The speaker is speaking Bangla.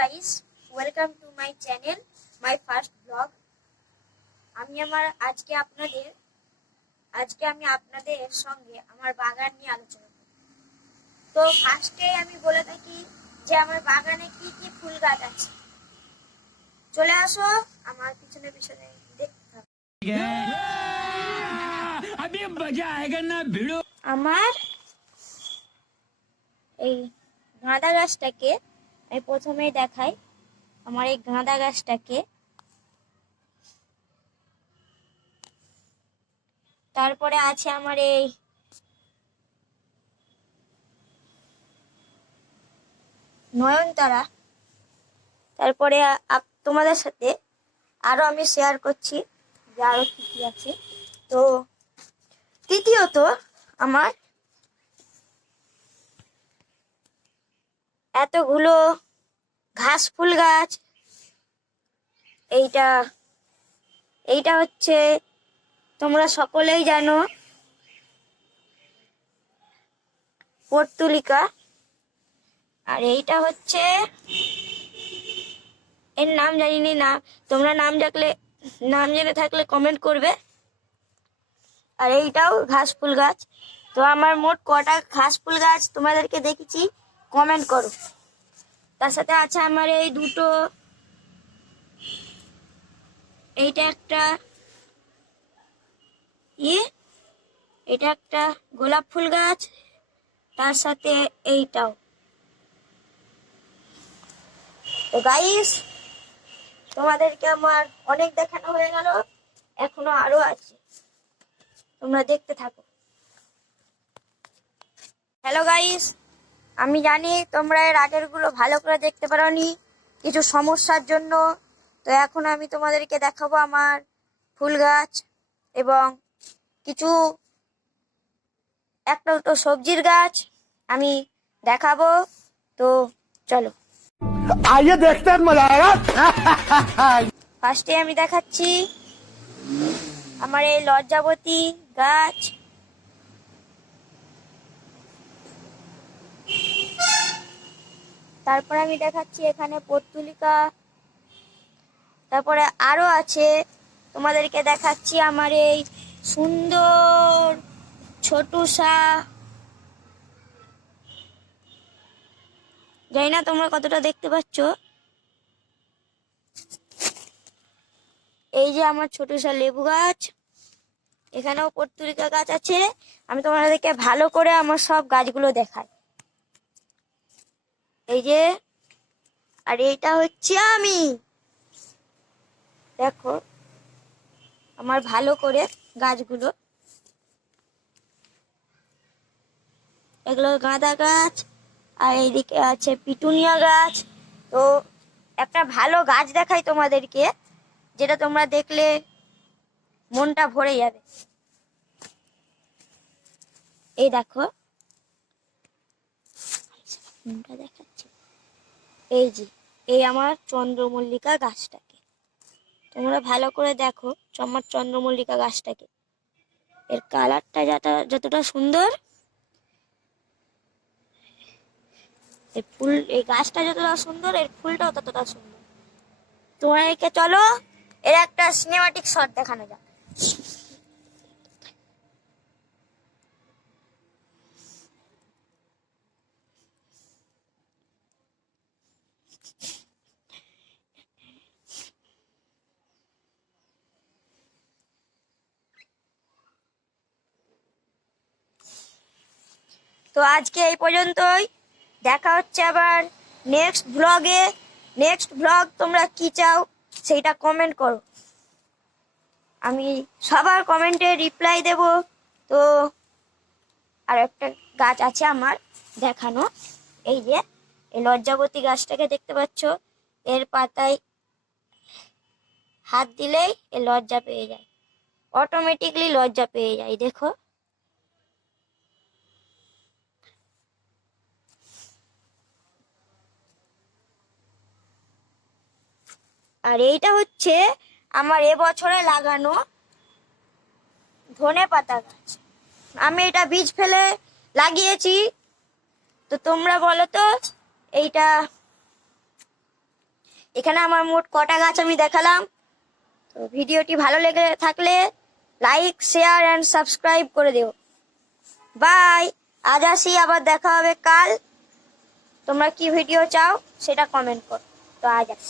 Guys, welcome to my channel, my first blog. আজকে আমি আপনাদের সঙ্গে আমার বাগান নিয়ে আলোচনা করব। তো ফার্স্টে আমি বলে থাকি যে আমার বাগানে কি কি ফুল গাছ আছে। চলে আসো আমার পিছনে পিছনে দেখতে থাকো। আমার এই গাঁদা গাছটাকে আমি প্রথমেই দেখাই। আমার এই গাঁদা গাছটাকে, তারপরে আছে আমার এই নয়নতারা। তারপরে তোমাদের সাথে আরো আমি শেয়ার করছি যে আরো কি কি আছে। তো তৃতীয়ত আমার এতগুলো ঘাস ফুল গাছ। এইটা হচ্ছে, তোমরা সকলেই জানো, পর্তুলিকা। আর এইটা হচ্ছে, এর নাম জানিনি না, তোমরা নাম জেনে থাকলে কমেন্ট করবে। আর এইটাও ঘাস ফুল গাছ। তো আমার মোট কটা ঘাস ফুল গাছ তোমাদেরকে দেখেছি কমেন্ট করো। তার সাথে আছে আমার এই দুটো, এইটা একটা এটা একটা গোলাপ ফুল গাছ, তার সাথে এইটাও। তো গাইস, তোমাদেরকে আমার অনেক দেখানো হয়ে গেল, এখনো আরো আছে, তোমরা দেখতে থাকো। হ্যালো গাইস, আমি জানি তোমরা এর আগের গুলো ভালো করে দেখতে পারোনি কিছু সমস্যার জন্য। তো এখন আমি তোমাদেরকে দেখাবো আমার ফুল গাছ এবং কিছু একটা দুটো সবজির গাছ আমি দেখাবো। তো চলো, आइए देखते हैं मजा आएगा। ফার্স্টে আমি দেখাচ্ছি আমার এই লজ্জাবতী গাছ। তারপরে আমি দেখাচ্ছি এখানে পর্তুলিকা। তারপরে আরো আছে, তোমাদেরকে দেখাচ্ছি আমার এই সুন্দর ছোটুসা। জানি না তোমরা কতটা দেখতে পাচ্ছ। এই যে আমার ছোটুসা লেবু গাছ, এখানেও পর্তুলিকা গাছ আছে। আমি তোমাদেরকে ভালো করে আমার সব গাছগুলো দেখাই। এই যে, আর এইটা হচ্ছে আমি, দেখো আমার ভালো করে গাছগুলো। এগুলো গাঁদা গাছ, আর এইদিকে আছে পিটুনিয়া গাছ। তো একটা ভালো গাছ দেখাই তোমাদেরকে, যেটা তোমরা দেখলে মনটা ভরে যাবে। এই দেখো, মনটা দেখাচ্ছে। এই যে, এই আমার চন্দ্রমল্লিকা গাছটাকে তোমরা ভালো করে দেখো, আমার চন্দ্রমল্লিকা গাছটাকে। এর কালারটা যতটা সুন্দর, এই গাছটা যতটা সুন্দর, এর ফুলটাও ততটা সুন্দর। তোমাদেরকে চলো এর একটা সিনেমাটিক শট দেখানো যাক। তো আজকে এই পর্যন্তই, দেখা হচ্ছে আবার নেক্সট ব্লগে। নেক্সট ব্লগ তোমরা কি চাও সেইটা কমেন্ট করো, আমি সবার কমেন্টে রিপ্লাই দেব। তো আর একটা গাছ আছে আমার দেখানো, এই যে এই লজ্জাবতী গাছটাকে দেখতে পাচ্ছ, এর পাতায় হাত দিলেই এ লজ্জা পেয়ে যায়, অটোমেটিকলি লজ্জা পেয়ে যায়, দেখো। আর এইটা হচ্ছে আমার এবছরে লাগানো ধনেপাতা গাছ। আমি এটা বীজ ফেলে লাগিয়েছি। তো তোমরা বলো তো এইটা এখানে আমার মোট কটা গাছ আমি দেখালাম। তো ভিডিওটি ভালো লেগে থাকলে লাইক, শেয়ার অ্যান্ড সাবস্ক্রাইব করে দিও। বাই। আজ আসি, আবার দেখা হবে কাল। তোমরা কি ভিডিও চাও সেটা কমেন্ট করো। তো আজ আসি।